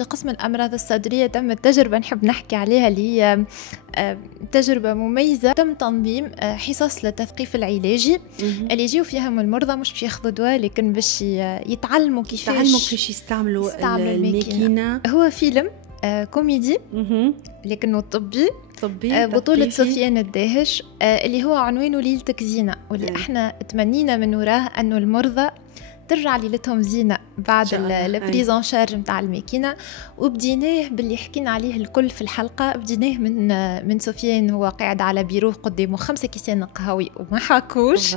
في قسم الأمراض الصدرية تمت تجربة نحب نحكي عليها، اللي هي تجربة مميزة. تم تنظيم حصص للتثقيف العلاجي اللي يجيو فيها من المرضى مش باش ياخذوا دواء، لكن باش يتعلموا كيفاش يستعملوا الماكينة. هو فيلم كوميدي لكنه طبي بطولة سفيان الداهش، اللي هو عنوانه ليلتك زينة، واللي احنا تمنينا من وراه انه المرضى ترجع ليلتهم زينة بعد البريزون شارج متاع الماكينة. وبديناه باللي حكينا عليه الكل في الحلقة، بديناه من سفيان هو قاعد على بيروه قدامه 5 كيسان قهوي وما حاكوش،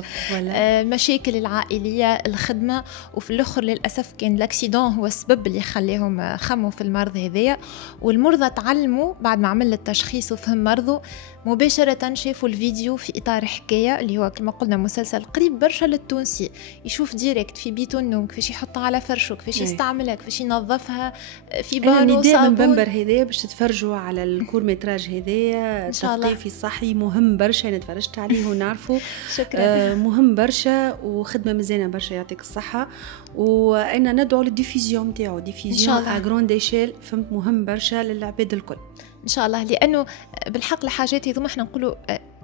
مشاكل العائلية، الخدمة، وفي الأخر للأسف كان الأكسيدون هو السبب اللي خليهم خموا في المرض هذايا. والمرضى تعلموا بعد ما عمل التشخيص وفهم مرضه مباشرة، شافوا الفيديو في إطار حكاية اللي هو كما قلنا مسلسل قريب برشا للتونسي، يشوف ديريكت في بيته النوم كيفاش يحطها على فرشه، كيفاش يستعملها، كيفاش ينظفها في بانو صابون. نوفمبر هذا باش تتفرجوا على الكور متراج هذا تثقيفي صحي مهم برشا، انا تفرجت عليه ونعرفه. شكرا. مهم برشا وخدمه مزيانه برشا، يعطيك الصحه. وانا ندعو للديفيزيون نتاعو، ديفيزيون ا غروند ايشيل، فهمت، مهم برشا للعباد الكل ان شاء الله، لانه بالحق الحاجات هذوما احنا نقولوا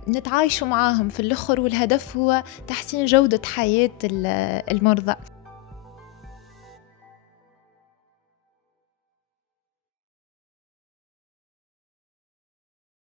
نتعايشوا معاهم في الاخر، والهدف هو تحسين جودة حياة المرضى.